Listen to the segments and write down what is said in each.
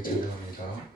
함께 찬양합니다.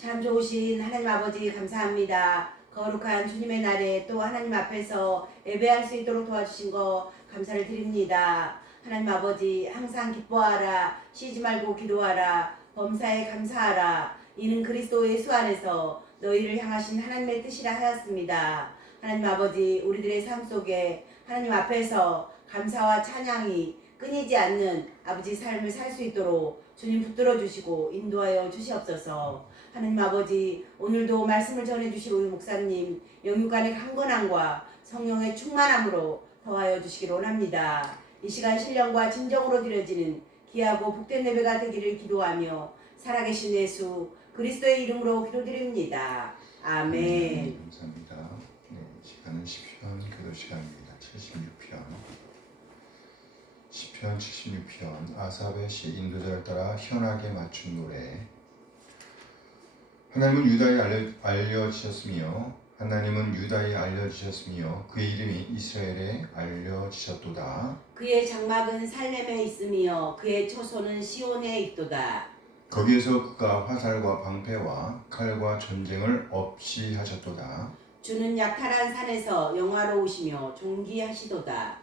참 좋으신 하나님 아버지 감사합니다. 거룩한 주님의 날에 또 하나님 앞에서 예배할 수 있도록 도와주신 거 감사를 드립니다. 하나님 아버지 항상 기뻐하라, 쉬지 말고 기도하라, 범사에 감사하라. 이는 그리스도 예수 안에서 너희를 향하신 하나님의 뜻이라 하였습니다. 하나님 아버지, 우리들의 삶 속에 하나님 앞에서 감사와 찬양이 끊이지 않는 아버지 삶을 살 수 있도록 주님 붙들어 주시고 인도하여 주시옵소서. 하나님 아버지, 오늘도 말씀을 전해주실 우리 목사님 영육간의 강건함과 성령의 충만함으로 더하여 주시기를 원합니다. 이 시간 신령과 진정으로 드려지는 귀하고 복된 예배가 되기를 기도하며 살아계신 예수 그리스도의 이름으로 기도드립니다. 아멘. 감사합니다. 네, 시간은 시편 기도 시간입니다. 76편. 시편 76편 아삽의 시 인도자를 따라 현악에 맞춘 노래. 하나님은 유다에 알려지셨으며 그의 이름이 이스라엘에 알려지셨도다. 그의 장막은 살렘에 있으며 그의 초소는 시온에 있도다. 거기에서 그가 화살과 방패와 칼과 전쟁을 없이 하셨도다. 주는 약탈한 산에서 영화로우시며 존귀하시도다.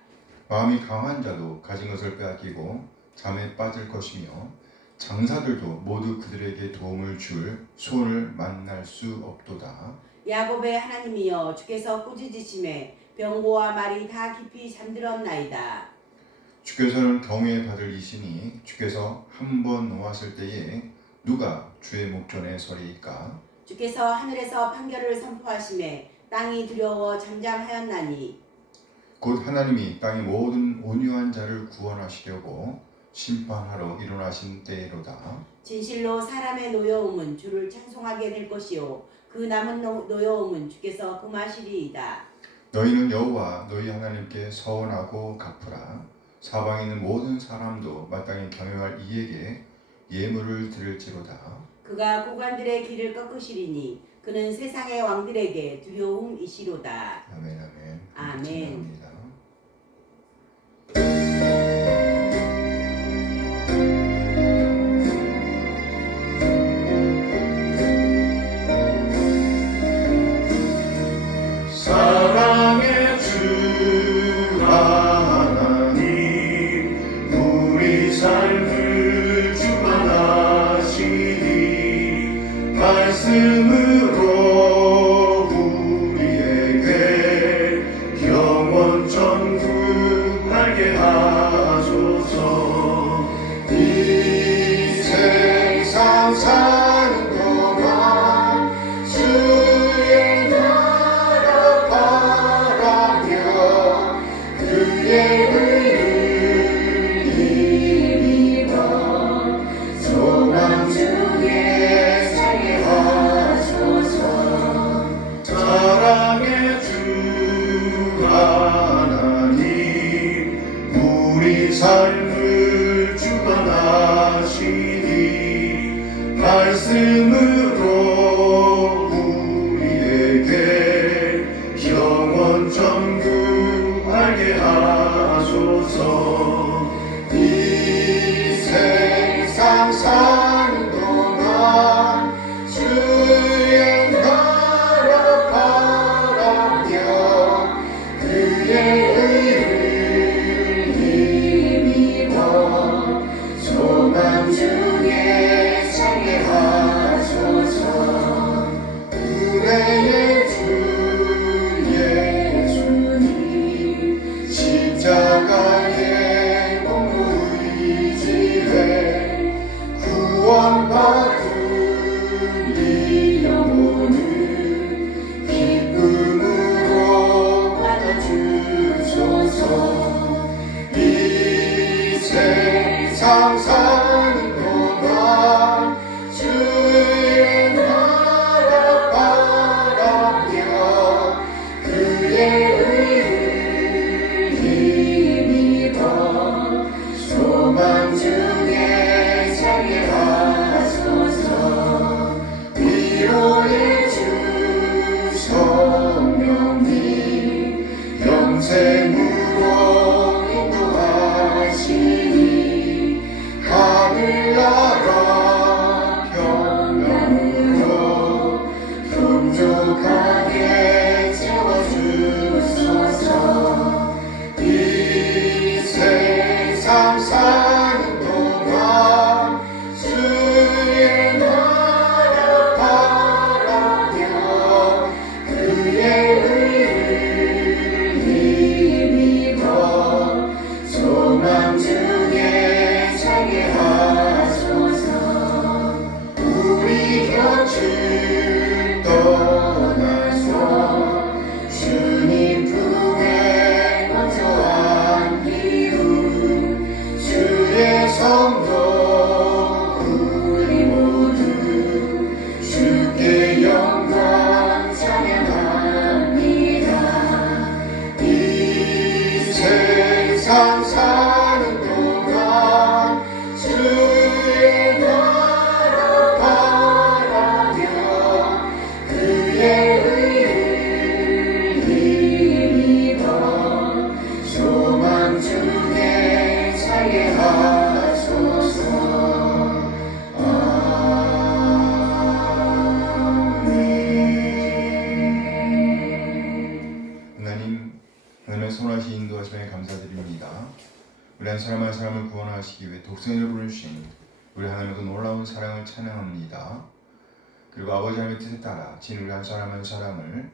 마음이 강한 자도 가진 것을 빼앗기고 잠에 빠질 것이며 장사들도 모두 그들에게 도움을 줄 손을 만날 수 없도다. 야곱의 하나님이여 주께서 꾸짖으심에 병고와 말이 다 깊이 잠들었나이다. 주께서는 경외 받을 이시니 주께서 한 번 놓았을 때에 누가 주의 목전에 서리이까? 주께서 하늘에서 판결을 선포하심에 땅이 두려워 잠잠하였나니 곧 하나님이 땅의 모든 온유한 자를 구원하시려고 심판하러 일어나신 때로다. 진실로 사람의 노여움은 주를 찬송하게 될 것이요 그 남은 노여움은 주께서 금하시리이다. 너희는 여호와 너희 하나님께 서원하고 갚으라. 사방에 있는 모든 사람도 마땅히 경외할 이에게 예물을 드릴지로다. 그가 고관들의 길을 꺾으시리니 그는 세상의 왕들에게 두려움이시로다. 아멘 아멘. 아멘. 사랑의 주 하나님 우리 삶을 주관하시니 말씀으로 우리에게 영원 천국 알게 하소서. 이 세상 사는 동안 주의 나라 바라며 그의 의를 힘입어 소망 중에 살게 하소서. 사랑의 주 하나님 우리 삶을 주관하시니 말씀으로 우리에게 영원 천국 알게 하소서. 이 세상 사는 동안 주의 나라 바라며 그의 의를 힘입어 소망 중에 살게 하소서. 은혜의 주 예수님 십자가의 공로 의지해 구원받은 이 영혼을 기쁨으로 받아주소서. 이 세상 사는 동안 주의 나라 바라며 그의 의를 힘입어 소망 중에 살게 하소서. 위로의 주 성령님 영생으로 인도하시니 세상 사는 동안 주의 나라 바라며 그의 의를 힘입어 소망 중에 살게 하소서. 하나님의 선하신 인도하심에 감사드립니다. 우리 한 사람 한 사람을 구원하시기 위해 독생을 보내주신 우리 하나님의 그 놀라운 사랑을 찬양합니다. 그리고 아버지 하나님의 뜻에 따라 진 우리 한 사람 한 사람을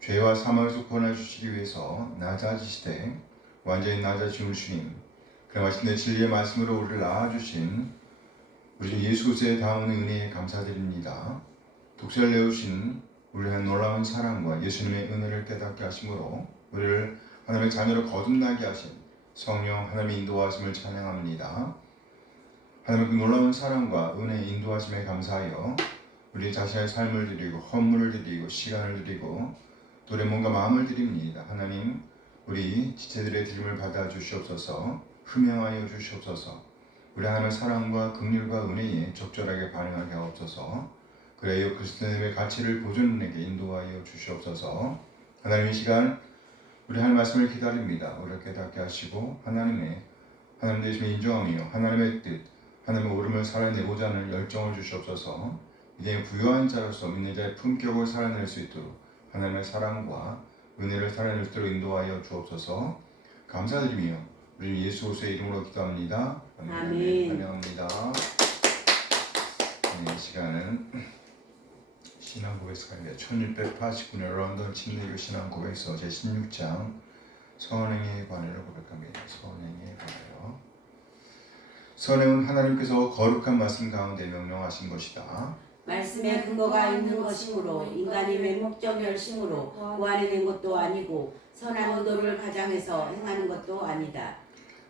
죄와 사망에서 구원해 주시기 위해서 낮아지시되 완전히 낮아지신 주님, 그 마침내 진리의 말씀으로 우리를 낳아주신 우리 주 예수 그리스도의 다운 은혜에 감사드립니다. 독생을 내오신 우리 한 놀라운 사랑과 예수님의 은혜를 깨닫게 하심으로 우리를 하나님의 자녀로 거듭나게 하신 성령 하나님의 인도하심을 찬양합니다. 하나님의 그 놀라운 사랑과 은혜의 인도하심에 감사하여 우리 자신의 삶을 드리고 헌물을 드리고 시간을 드리고 또 우리의 몸과 마음을 드립니다. 하나님, 우리 지체들의 드림을 받아 주시옵소서. 흠양하여 주시옵소서. 우리 하나님의 사랑과 긍휼과 은혜에 적절하게 반응하게 하옵소서. 그래요 그리스도님의 가치를 보존에게 인도하여 주시옵소서. 하나님, 이 시간 우리 하나님 말씀을 기다립니다. 우리를 깨닫게 하시고 하나님 되심을 인정하며 하나님의 뜻, 하나님의 오름을 살아내고자 하는 열정을 주시옵소서. 이제 부유한 자로서 믿는 자의 품격을 살아낼 수 있도록 하나님의 사랑과 은혜를 살아낼 수 있도록 인도하여 주옵소서. 감사드리며 우리 예수 그리스도의 이름으로 기도합니다. 아멘. 환영합니다. 이 시간은 신앙고백서입니다. 1689년 런던 침례교 신앙고백서 제16장 선행에 관하여 고백합니다. 선행에 관하여. 선행은 하나님께서 거룩한 말씀 가운데 명령하신 것이다. 말씀에 근거가 있는 것이므로 인간이 맹목적 열심으로 구하는 것도 아니고 선한 의도를 가장해서 행하는 것도 아니다.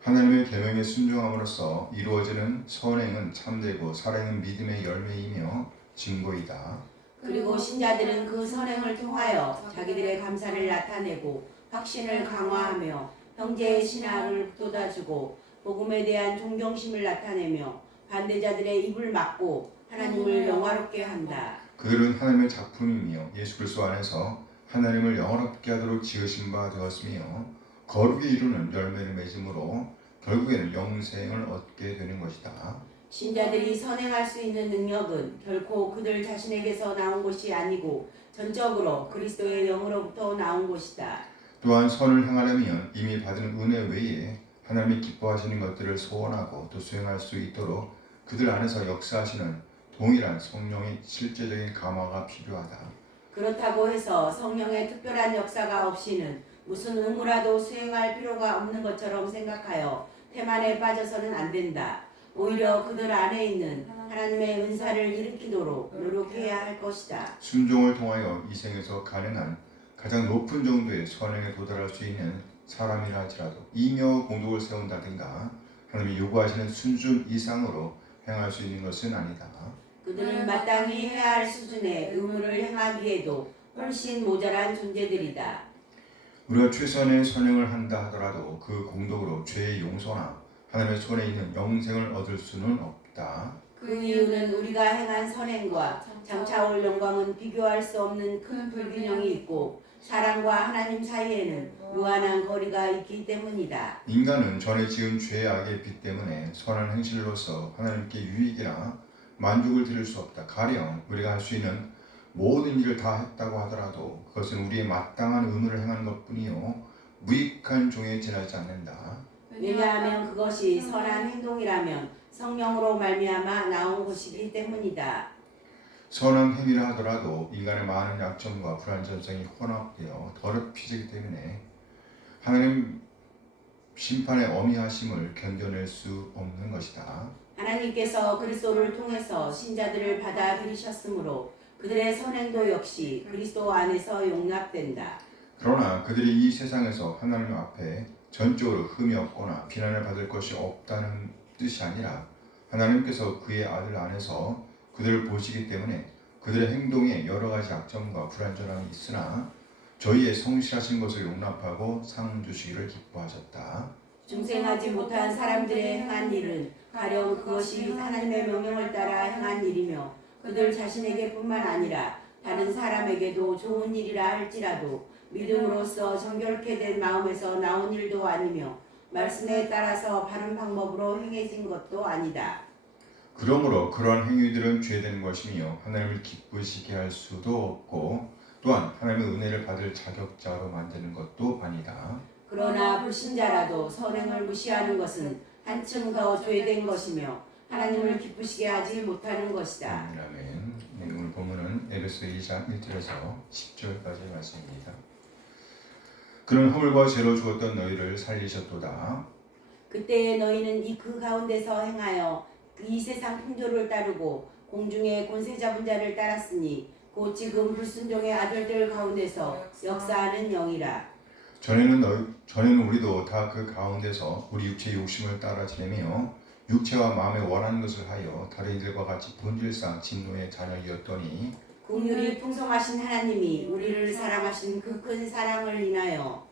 하나님의 계명에 순종함으로써 이루어지는 선행은 참되고 살아있는 믿음의 열매이며 증거이다. 그리고 신자들은 그 선행을 통하여 자기들의 감사를 나타내고 확신을 강화하며 형제의 신앙을 돋아주고 복음에 대한 존경심을 나타내며 반대자들의 입을 막고 하나님을 영화롭게 한다. 그들은 하나님의 작품이며 예수 그리스도 안에서 하나님을 영화롭게 하도록 지으신 바 되었으며 거룩이 이루는 열매를 맺음으로 결국에는 영생을 얻게 되는 것이다. 신자들이 선행할 수 있는 능력은 결코 그들 자신에게서 나온 것이 아니고 전적으로 그리스도의 영으로부터 나온 것이다. 또한 선을 행하려면 이미 받은 은혜 외에 하나님이 기뻐하시는 것들을 소원하고 또 수행할 수 있도록 그들 안에서 역사하시는 동일한 성령의 실제적인 감화가 필요하다. 그렇다고 해서 성령의 특별한 역사가 없이는 무슨 의무라도 수행할 필요가 없는 것처럼 생각하여 태만에 빠져서는 안 된다. 오히려 그들 안에 있는 하나님의 은사를 일으키도록 노력해야 할 것이다. 순종을 통하여 이 생에서 가능한 가장 높은 정도의 선행에 도달할 수 있는 사람이라 할지라도 잉여 공덕을 세운다든가 하나님이 요구하시는 수준 이상으로 행할 수 있는 것은 아니다. 그들은 마땅히 해야 할 수준의 의무를 행하기에도 훨씬 모자란 존재들이다. 우리가 최선의 선행을 한다 하더라도 그 공덕으로 죄의 용서나 하나님의 손에 있는 영생을 얻을 수는 없다. 그 이유는 우리가 행한 선행과 장차올 영광은 비교할 수 없는 큰 불균형이 있고 사랑과 하나님 사이에는 무한한 거리가 있기 때문이다. 인간은 전에 지은 죄악의 빛 때문에 선한 행실로서 하나님께 유익이나 만족을 드릴 수 없다. 가령 우리가 할 수 있는 모든 일을 다 했다고 하더라도 그것은 우리의 마땅한 의무를 행하는 것뿐이요 무익한 종에 지나지 않는다. 왜냐하면 그것이 선한 행동이라면 성령으로 말미암아 나온 것이기 때문이다. 선한 행위를 하더라도 인간의 많은 약점과 불완전성이 혼합되어 더럽혀지기 때문에 하나님 심판의 어미하심을 견뎌낼 수 없는 것이다. 하나님께서 그리스도를 통해서 신자들을 받아들이셨으므로 그들의 선행도 역시 그리스도 안에서 용납된다. 그러나 그들이 이 세상에서 하나님 앞에 전적으로 흠이 없거나 비난을 받을 것이 없다는 뜻이 아니라 하나님께서 그의 아들 안에서 그들을 보시기 때문에 그들의 행동에 여러 가지 약점과 불완전함이 있으나 저희의 성실하신 것을 용납하고 상 주시기를 기뻐하셨다. 중생하지 못한 사람들의 행한 일은 가령 그것이 하나님의 명령을 따라 행한 일이며 그들 자신에게뿐만 아니라 다른 사람에게도 좋은 일이라 할지라도 믿음으로써 정결케 된 마음에서 나온 일도 아니며 말씀에 따라서 바른 방법으로 행해진 것도 아니다. 그러므로 그러한 행위들은 죄된 것이며 하나님을 기쁘시게 할 수도 없고 또한 하나님의 은혜를 받을 자격자로 만드는 것도 아니다. 그러나 불신자라도 선행을 무시하는 것은 한층 더 죄된 것이며 하나님을 기쁘시게 하지 못하는 것이다. 아멘. 네, 오늘 본문은 에베소 2장 1절에서 10절까지의 말씀입니다. 그는 허물과 죄로 죽었던 너희를 살리셨도다. 그때 너희는 그 가운데서 행하여 이 세상 풍조를 따르고 공중의 권세 잡은 자를 따랐으니 곧 지금 불순종의 아들들 가운데서 역사하는 영이라. 전에는 우리도 다 그 가운데서 우리 육체의 욕심을 따라 지내며 육체와 마음에 원하는 것을 하여 다른 이들과 같이 본질상 진노의 자녀이었더니 긍휼이 풍성하신 하나님이 우리를 사랑하신 그 큰 사랑을 인하여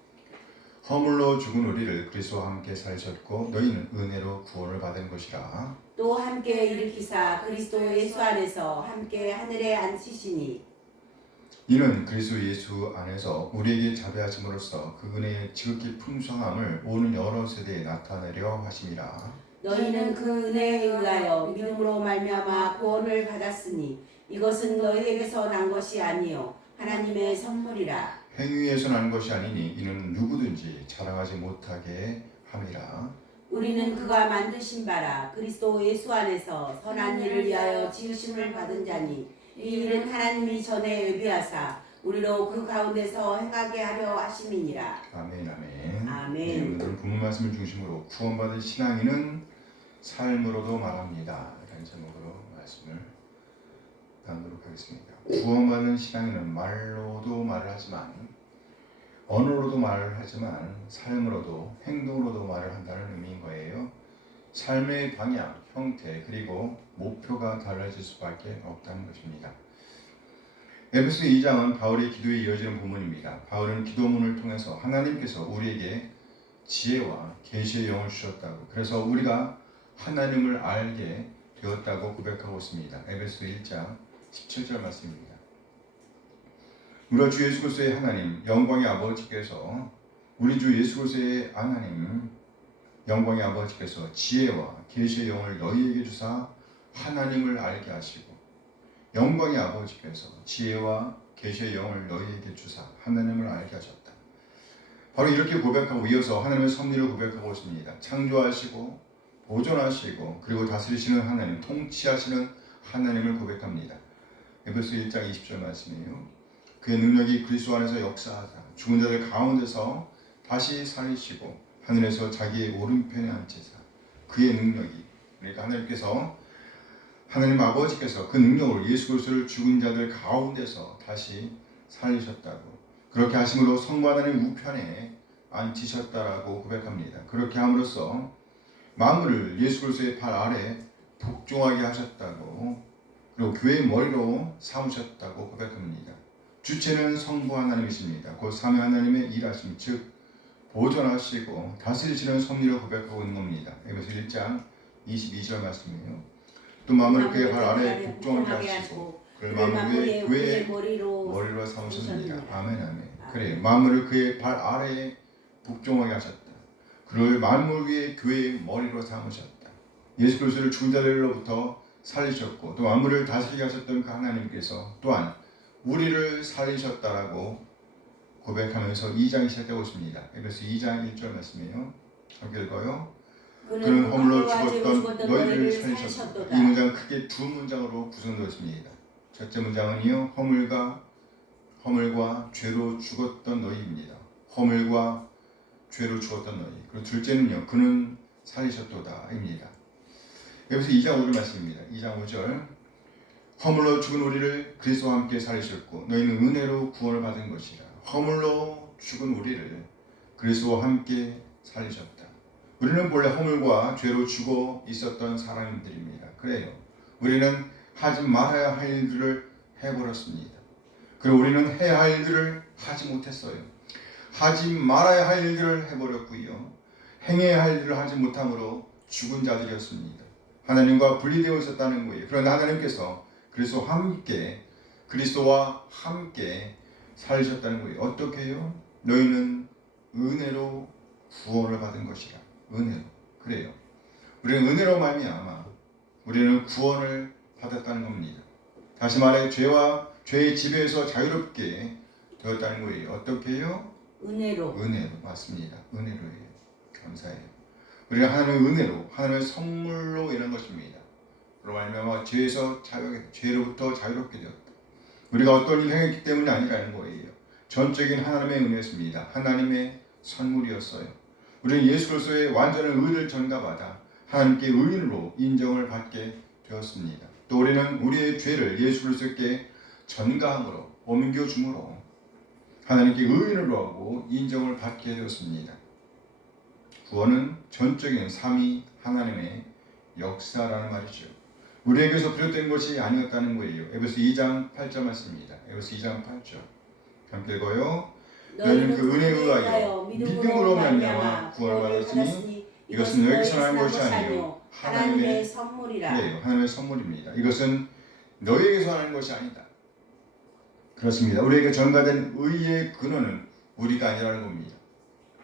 허물로 죽은 우리를 그리스도와 함께 살리셨고 너희는 은혜로 구원을 받은 것이라. 또 함께 일으키사 그리스도 예수 안에서 함께 하늘에 앉히시니 이는 그리스도 예수 안에서 우리에게 자비하심으로써 그 은혜의 지극히 풍성함을 오는 여러 세대에 나타내려 하심이라. 너희는 그 은혜에 의하여 믿음으로 말미암아 구원을 받았으니 이것은 너희에게서 난 것이 아니요 하나님의 선물이라. 행위에서 난 것이 아니니 이는 누구든지 자랑하지 못하게 함이라. 우리는 그가 만드신 바라 그리스도 예수 안에서 선한 일을 위하여 지으심을 받은 자니 이 일은 하나님이 전에 예비하사 우리로 그 가운데서 행하게 하려 하심이니라. 아멘 아멘. 아멘. 네, 오늘은 본문 말씀을 중심으로 구원받은 신앙인은 삶으로도 말합니다. 이런 제목으로 말씀을 나누도록 하겠습니다. 구원받은 신앙인은 말로도 말을 하지만 언어로도 말을 하지만 삶으로도 행동으로도 말을 한다는 의미인 거예요. 삶의 방향, 형태 그리고 목표가 달라질 수밖에 없다는 것입니다. 에베소 2장은 바울의 기도에 이어지는 본문입니다. 바울은 기도문을 통해서 하나님께서 우리에게 지혜와 계시의 영을 주셨다고, 그래서 우리가 하나님을 알게 되었다고 고백하고 있습니다. 에베소 1장 17절 말씀입니다. 우리 주 예수 그리스도의 하나님 영광의 아버지께서 우리 주 예수 그리스도의 하나님 영광의 아버지께서 지혜와 계시의 영을 너희에게 주사 하나님을 알게 하시고, 영광의 아버지께서 지혜와 계시의 영을 너희에게 주사 하나님을 알게 하셨다. 바로 이렇게 고백하고 이어서 하나님의 섭리를 고백하고 있습니다. 창조하시고 보존하시고 그리고 다스리시는 하나님, 통치하시는 하나님을 고백합니다. 에베소 1장 20절 말씀이에요. 그의 능력이 그리스도 안에서 역사하사 죽은 자들 가운데서 다시 살리시고 하늘에서 자기의 오른편에 앉히사 그의 능력이, 그러니까 하나님 아버지께서 그 능력으로 예수 그리스도를 죽은 자들 가운데서 다시 살리셨다고, 그렇게 하심으로 성부 하나님 우편에 앉히셨다라고 고백합니다. 그렇게 함으로써 만물을 예수 그리스도의 발 아래 복종하게 하셨다고, 그리고 교회의 머리로 삼으셨다고 고백합니다. 주체는 성부 하나님이십니다. 곧 삼위 하나님의 일하심, 즉 보존하시고 다스리시는 섭리를 고백하고 있는 겁니다. 에베소 1장 22절 말씀이에요. 또 만물을 그의 발 아래 복종하게 하시고 그를 만물 위에 그의 머리로 삼으셨느니라. 아멘 아멘. 그래, 만물을 그의 발 아래에 복종하게 하셨다. 그를 만물 위에 교회의 머리로 삼으셨다. 예수 그리스도를 죽은 자들로부터 살리셨고 또 만물을 다스리게 하셨던 그 하나님께서 또한 우리를 살리셨다라고 고백하면서 2장이 시작되고 있습니다. 에베소 2장 1절 말씀이에요. 함께 읽어요. 그는 허물로 죽었던 너희를 살리셨다. 이 문장은 크게 두 문장으로 구성되어 있습니다. 첫째 문장은요, 허물과 죄로 죽었던 너희입니다. 허물과 죄로 죽었던 너희. 그리고 둘째는요, 그는 살리셨도다입니다. 에베소 2장 5절 말씀입니다. 2장 5절. 허물로 죽은 우리를 그리스도와 함께 살리셨고 너희는 은혜로 구원을 받은 것이라. 허물로 죽은 우리를 그리스도와 함께 살리셨다. 우리는 본래 허물과 죄로 죽어 있었던 사람들입니다. 그래요. 우리는 하지 말아야 할 일들을 해버렸습니다. 그리고 우리는 해야 할 일들을 하지 못했어요. 하지 말아야 할 일들을 해버렸고요. 행해야 할 일을 하지 못함으로 죽은 자들이었습니다. 하나님과 분리되어 있었다는 거예요. 그런데 하나님께서 그리스도와 함께 살으셨다는 거예요. 어떻게요? 너희는 은혜로 구원을 받은 것이라. 은혜로. 그래요. 우리는 은혜로 말미암아 우리는 구원을 받았다는 겁니다. 다시 말해 죄의 지배에서 자유롭게 되었다는 거예요. 어떻게요? 은혜로. 은혜로. 맞습니다. 은혜로예요. 감사해요. 우리가 하나님의 은혜로, 하나님의 선물로 인한 것입니다. 그로 말미암아 죄로부터 자유롭게 되었다. 우리가 어떤 일을 행했기 때문이 아니라는 거예요. 전적인 하나님의 은혜였습니다. 하나님의 선물이었어요. 우리는 예수 그리스도의 완전한 의를 전가받아 하나님께 의인으로 인정을 받게 되었습니다. 또 우리는 우리의 죄를 예수 그리스도께 전가함으로 옮겨줌으로 하나님께 의인으로 하고 인정을 받게 되었습니다. 구원은 전적인 삼위 하나님의 역사라는 말이죠. 우리에게서 비롯된 것이 아니었다는 거예요. 에베소 2장 8절 말씀입니다. 에베소 2장 8절 함께 읽어요. 너희는 그 은혜에 의하여 믿음으로 말미암아 구원을 받았으니 이것은 너희에게서 난 것이 아니요 하나님의 선물이라. 그래요. 하나님의 선물입니다. 이것은 너희에게서 나는 것이 아니다. 그렇습니다. 우리에게 전가된 의의 근원은 우리가 아니라는 겁니다.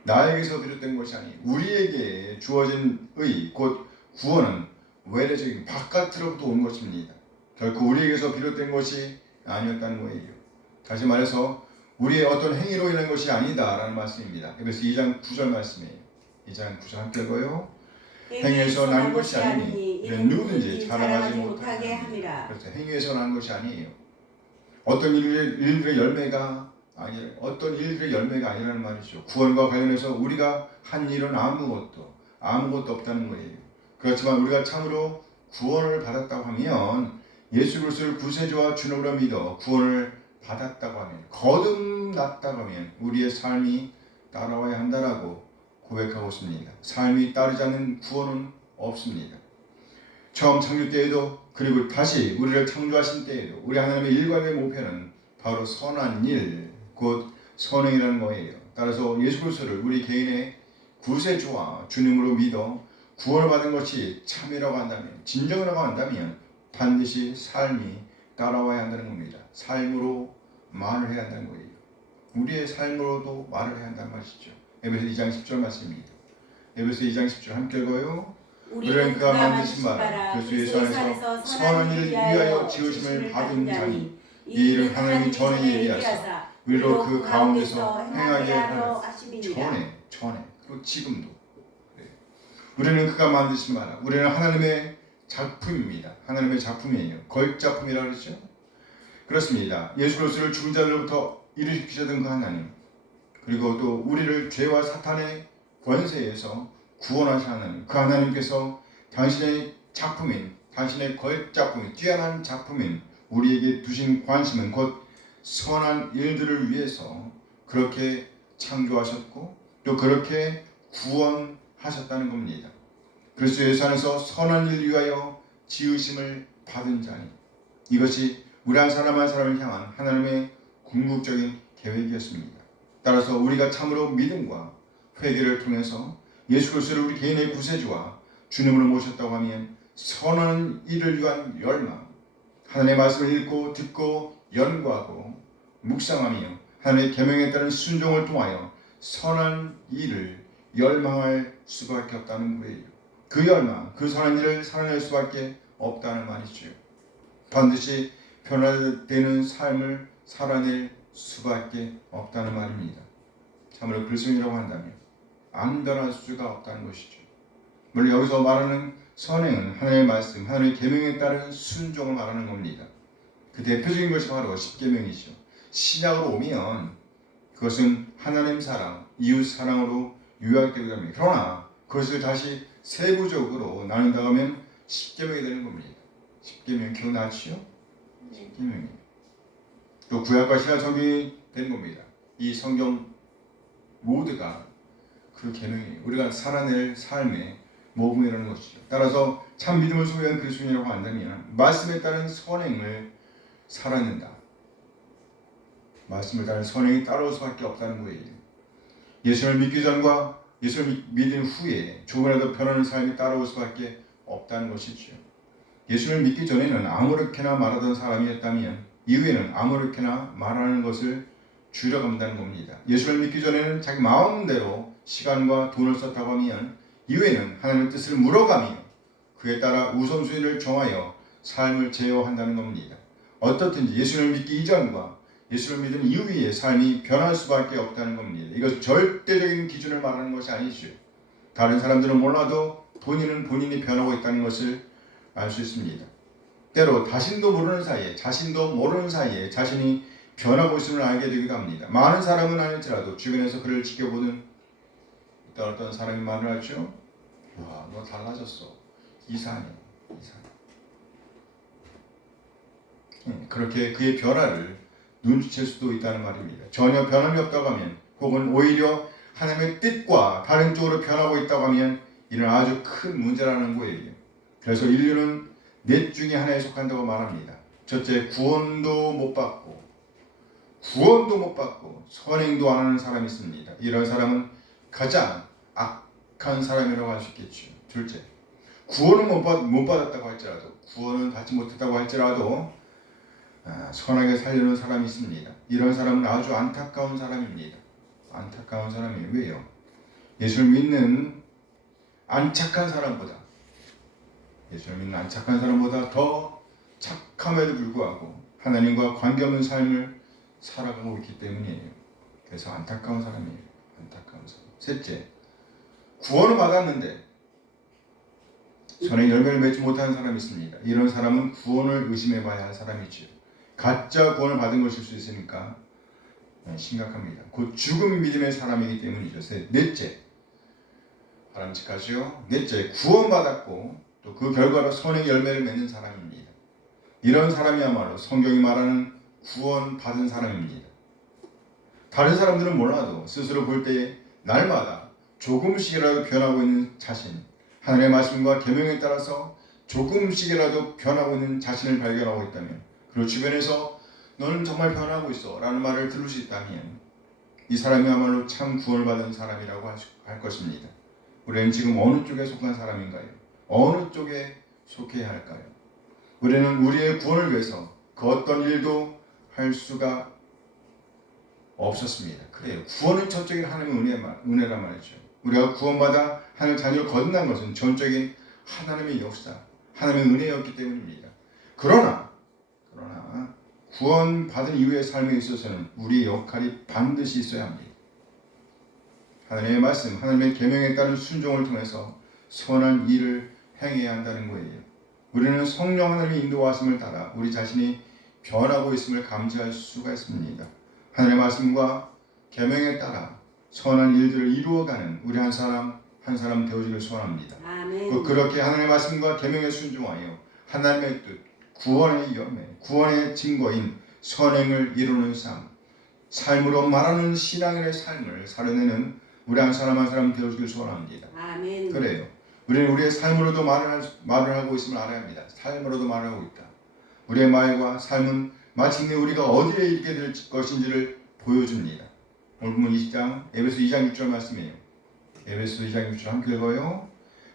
나에게서 비롯된 것이 아니 우리에게 주어진 의 곧 구원은 외래적인 바깥으로부터 온 것입니다. 결코 우리에게서 비롯된 것이 아니었다는 거예요. 다시 말해서 우리의 어떤 행위로 인한 것이 아니다라는 말씀입니다. 에베소 2장 9절 말씀이에요. 2장 9절 함께 읽어요. 행위에서 난 것이 아니니 이는 누구든지 자랑하지 못하게 함이라. 그렇죠. 행위에서 난 것이 아니에요. 어떤 일들의 열매가 아니라는 말이죠. 구원과 관련해서 우리가 한 일은 아무것도 없다는 거예요. 그렇지만 우리가 참으로 구원을 받았다고 하면 예수 그리스도를 구세주와 주님으로 믿어 구원을 받았다고 하면 거듭났다고 하면 우리의 삶이 따라와야 한다라고 고백하고 있습니다. 삶이 따르지 않는 구원은 없습니다. 처음 창조 때에도 그리고 다시 우리를 창조하신 때에도 우리 하나님의 일관의 목표는 바로 선한 일, 곧 선행이라는 거예요. 따라서 예수 그리스도를 우리 개인의 구세주와 주님으로 믿어 구원을 받은 것이 참이라고 한다면, 진정이라고 한다면 반드시 삶이 따라와야 한다는 겁니다. 삶으로 말을 해야 한다는 거예요. 우리의 삶으로도 말을 해야 한다는 것이죠. 에베소 2장 10절 말씀입니다. 에베소 2장 10절 함께 읽어요. 우리는 그가 만드신 바라 그리스도 예수 안에서 선한 일을 위하여 지으심을 받은 자니 이 일은 하나님이 전에 예비하사 우리로 그 가운데서 행하게 하려 하심이니라. 전에 그리고 지금도 우리는 그가 만드신 바라. 우리는 하나님의 작품입니다. 하나님의 작품이에요. 거액작품이라고 그러죠. 그렇습니다. 예수 그리스도를 죽은 자들로부터 일으키셨던 그 하나님, 그리고 또 우리를 죄와 사탄의 권세에서 구원하신 하나님, 그 하나님께서 당신의 작품인, 당신의 거액작품인, 뛰어난 작품인 우리에게 두신 관심은 곧 선한 일들을 위해서 그렇게 창조하셨고 또 그렇게 구원하셨다는 겁니다. 그리스도 예수 안에서 선한 일 위하여 지으심을 받은 자니 이것이 우리 한 사람 한 사람을 향한 하나님의 궁극적인 계획이었습니다. 따라서 우리가 참으로 믿음과 회개를 통해서 예수 그리스도를 우리 개인의 구세주와 주님으로 모셨다고 하면 선한 일을 위한 열망, 하나님의 말씀을 읽고 듣고 연구하고 묵상하며 하나님의 계명에 따른 순종을 통하여 선한 일을 열망할 수밖에 없다는 거예요. 그 열망, 그 선한 일을 살아낼 수밖에 없다는 말이죠. 반드시 변화되는 삶을 살아낼 수밖에 없다는 말입니다. 참으로 그리스도인이라고 한다면 안 변할 수가 없다는 것이죠. 물론 여기서 말하는 선행은 하나님의 말씀, 하나님의 계명에 따른 순종을 말하는 겁니다. 그 대표적인 것이 바로 십계명이죠. 신약으로 오면 그것은 하나님 사랑, 이웃 사랑으로 요약되게 됩니다. 그러나 그것을 다시 세부적으로 나눈다고 하면 십계명이 되는 겁니다. 십계명 기억나시죠? 십계명입니다. 또 구약과 신약 성경이 되는 겁니다. 이 성경 모두가 그 계명이에요. 우리가 살아낼 삶의 모범이라는 것이죠. 따라서 참 믿음을 소유한 그리스도인이라고 한다면 말씀에 따른 선행을 살아낸다. 말씀에 따른 선행이 따라올 수밖에 없다는 거예요. 예수를 믿기 전과 예수를 믿은 후에 조금이라도 변하는 삶이 따라올 수밖에 없다는 것이죠. 예수를 믿기 전에는 아무렇게나 말하던 사람이었다면 이후에는 아무렇게나 말하는 것을 줄여간다는 겁니다. 예수를 믿기 전에는 자기 마음대로 시간과 돈을 썼다고 하면 이후에는 하나님의 뜻을 물어가며 그에 따라 우선순위를 정하여 삶을 제어한다는 겁니다. 어떻든지 예수를 믿기 이전과 예수를 믿은 이후의 삶이 변할 수밖에 없다는 겁니다. 이것은 절대적인 기준을 말하는 것이 아니죠. 다른 사람들은 몰라도 본인은 본인이 변하고 있다는 것을 알 수 있습니다. 때로 자신도 모르는 사이에 자신이 변하고 있음을 알게 되기도 합니다. 많은 사람은 아닐지라도 주변에서 그를 지켜보는 어떤 사람이 말을 하죠. 와, 너 달라졌어. 이상해. 그렇게 그의 변화를 눈치챌 수도 있다는 말입니다. 전혀 변함이 없다고 하면 혹은 오히려 하나님의 뜻과 다른 쪽으로 변하고 있다고 하면 이는 아주 큰 문제라는 거예요. 그래서 인류는 넷 중에 하나에 속한다고 말합니다. 첫째, 구원도 못 받고 선행도 안 하는 사람이 있습니다. 이런 사람은 가장 악한 사람이라고 할 수 있겠죠. 둘째, 구원은 못 받았다고 할지라도 구원은 받지 못했다고 할지라도 선하게 살려는 사람이 있습니다. 이런 사람은 아주 안타까운 사람입니다. 안타까운 사람이에요. 왜요? 예수를 믿는 안착한 사람보다 더 착함에도 불구하고 하나님과 관계없는 삶을 살아가고 있기 때문이에요. 그래서 안타까운 사람이에요. 안타까운 사람. 셋째, 구원을 받았는데 선의 열매를 맺지 못하는 사람이 있습니다. 이런 사람은 구원을 의심해 봐야 할 사람이지요. 가짜 구원을 받은 것일 수 있으니까 심각합니다. 곧 죽음 믿음의 사람이기 때문이죠. 넷째, 바람직하지요. 넷째, 구원받았고 또 그 결과로 선의 열매를 맺는 사람입니다. 이런 사람이야말로 성경이 말하는 구원받은 사람입니다. 다른 사람들은 몰라도 스스로 볼 때에 날마다 조금씩이라도 변하고 있는 자신, 하나님의 말씀과 계명에 따라서 조금씩이라도 변하고 있는 자신을 발견하고 있다면, 그리고 주변에서 너는 정말 변하고 있어 라는 말을 들을 수 있다면 이 사람이야말로 참 구원을 받은 사람이라고 할 것입니다. 우리는 지금 어느 쪽에 속한 사람인가요? 어느 쪽에 속해야 할까요? 우리는 우리의 구원을 위해서 그 어떤 일도 할 수가 없었습니다. 그래요. 구원은 전적인 하나님의 은혜란 말이죠. 우리가 구원받아 하나님 자녀를 거듭난 것은 전적인 하나님의 역사, 하나님의 은혜였기 때문입니다. 그러나 구원받은 이후의 삶에 있어서는 우리의 역할이 반드시 있어야 합니다. 하나님의 말씀, 하나님의 계명에 따른 순종을 통해서 선한 일을 행해야 한다는 거예요. 우리는 성령 하나님의 인도하심을 따라 우리 자신이 변하고 있음을 감지할 수가 있습니다. 하나님의 말씀과 계명에 따라 선한 일들을 이루어가는 우리 한 사람 되어지길 소원합니다. 아멘. 그렇게 하나님의 말씀과 계명에 순종하여 하나님의 뜻, 구원의 열매, 구원의 증거인 선행을 이루는 삶으로 말하는 신앙인의 삶을 살아내는 우리 한 사람 되어지길 소원합니다. 아멘. 그래요. 우리는 우리의 삶으로도 말을 하고 있음을 알아야 합니다. 삶으로도 말하고 있다. 우리의 말과 삶은 마침내 우리가 어디에 이르게 될 것인지를 보여줍니다. 오늘 본문 20장 에베소 2장 6절 말씀이에요. 에베소 2장 6절 함께 읽어요.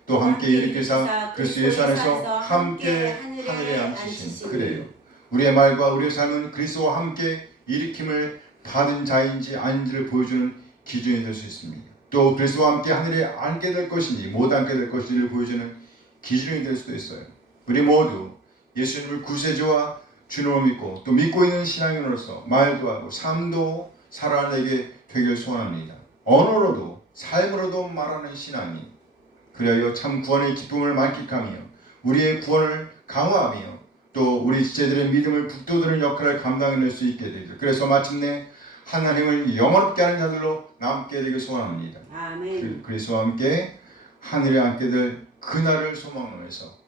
또 함께 일으키사 그리스도 예수 안에서 함께 하늘에 앉히신. 그래요. 우리의 말과 우리의 삶은 그리스도와 함께 일으킴을 받은 자인지 아닌지를 보여주는 기준이 될 수 있습니다. 또 그리스도와 함께 하늘에 앉게 될 것인지 못 앉게 될 것인지를 보여주는 기준이 될 수도 있어요. 우리 모두 예수님을 구세주와 주님으로 믿고 또 믿고 있는 신앙인으로서 말도 하고 삶도 살아내게 되길 소원합니다. 언어로도 삶으로도 말하는 신앙이 그리하여 참 구원의 기쁨을 만끽하며 우리의 구원을 강화하며 또 우리 지체들의 믿음을 북돋우는 역할을 감당해낼 수 있게 되죠. 그래서 마침내 하나님을 영원롭게 하는 자들로 남게 되길 소원합니다. 아멘. 그리스도와 함께 하늘에 앉게 될 그날을 소망하면서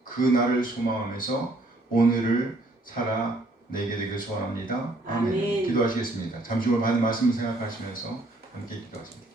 오늘을 살아내게 되길 소원합니다. 아멘. 아멘. 기도하시겠습니다. 잠시 후 받은 말씀을 생각하시면서 함께 기도하십니다.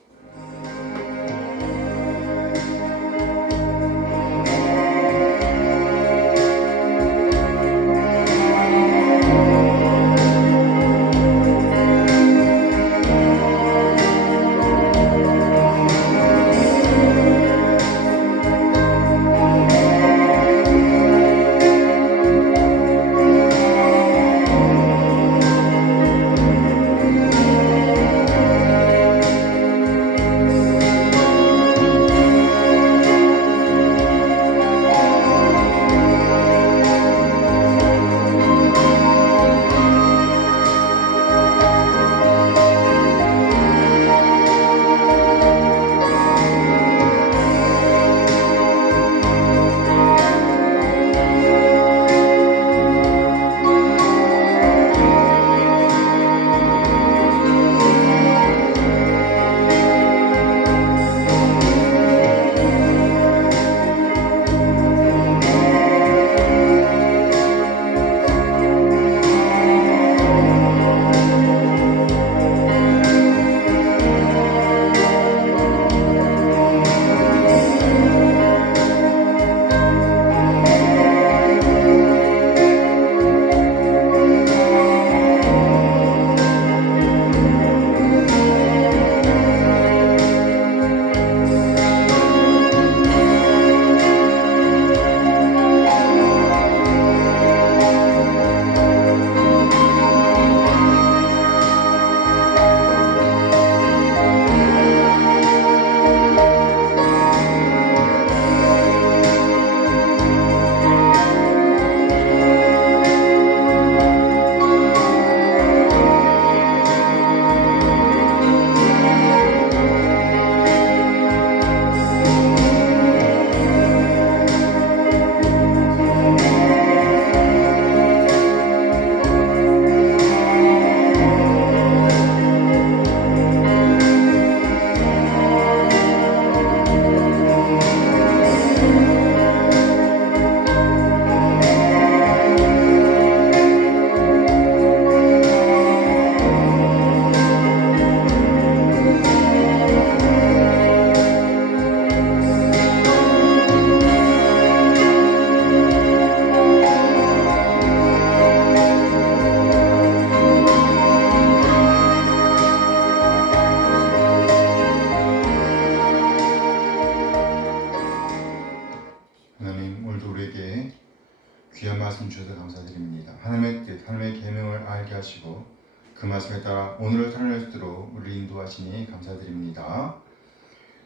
귀한 말씀 주셔서 감사드립니다. 하나님의 뜻, 하나님의 계명을 알게 하시고 그 말씀에 따라 오늘을 살아낼 수 있도록 우리를 인도하시니 감사드립니다.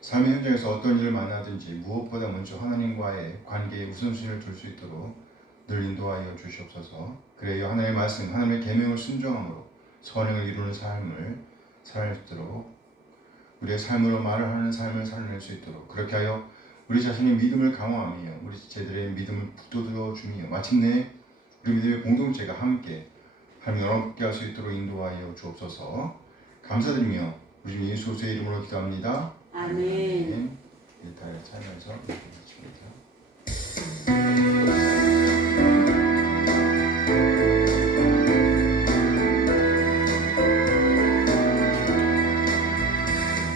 삶의 현장에서 어떤 일을 만나든지 무엇보다 먼저 하나님과의 관계에 우선순위를 둘 수 있도록 늘 인도하여 주시옵소서. 그래야 하나님의 말씀, 하나님의 계명을 순종함으로 선행을 이루는 삶을 살아낼 수 있도록 우리의 삶으로 말을 하는 삶을 살아낼 수 있도록 그렇게 하여 우리 자신의 믿음을 강화하며 우리 제들의 믿음을 북돋워 주며 마침내 우리 믿음의 공동체가 함께 하나님을 얻게 할 수 있도록 인도하여 주옵소서. 감사드리며 우리 주 예수 그리스도의 이름으로 기도합니다. 아멘. 일타에 참여해서 기도드립니다.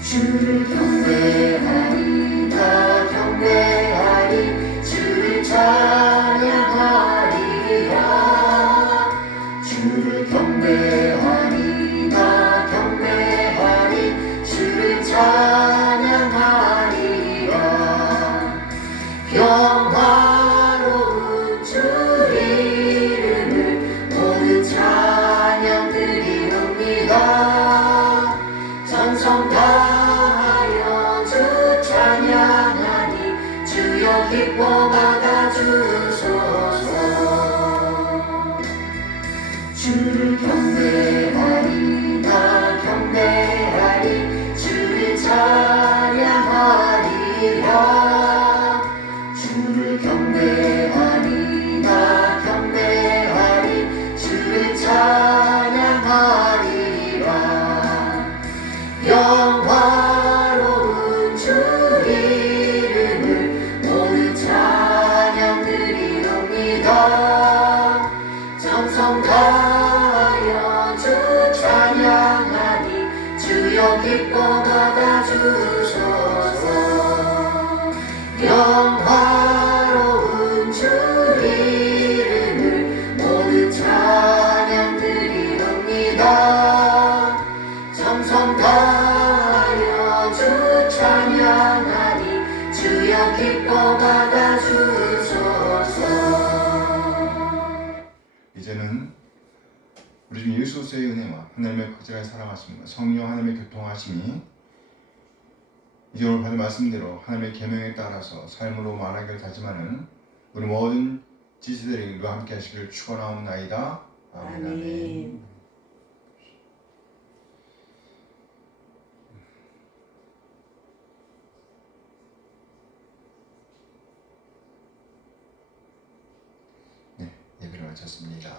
주를 경배하리 나 경배하리 주를 찬양하리라 주를 경배하리 나 경배하리 주를 찬양하리라 영화로운 주 이름을 모두 찬양 드리옵니다 전성 다하여 주 찬양하니 주여 기뻐 받아주소서 주를 경배하리 나 경배하리 주를 찬양하리라 주를 경배하리 나 경배하리 주를 찬양하리라 영화로운 주 이름을 모두 찬양 드리옵니다 정성 다하여 주 찬양하니 주여 기뻐 받아주소서 영화로운 주 이름을 모두 찬양 드리옵니다 정성 다하여 주 찬양하니 주여 기뻐 받아주소서 이제는 우리 주 예수 그리스도의 은혜와 하나님의 거절의 사랑하심과 성령 하나님의 교통하심이 이제 오늘 받은 말씀대로 하나님의 계명에 따라서 삶으로 말하기를 다짐하는 우리 모든 지체들이 우리와 함께 하시기를 축원하옵나이다. 아멘. 아멘. 네, 예배를 마쳤습니다.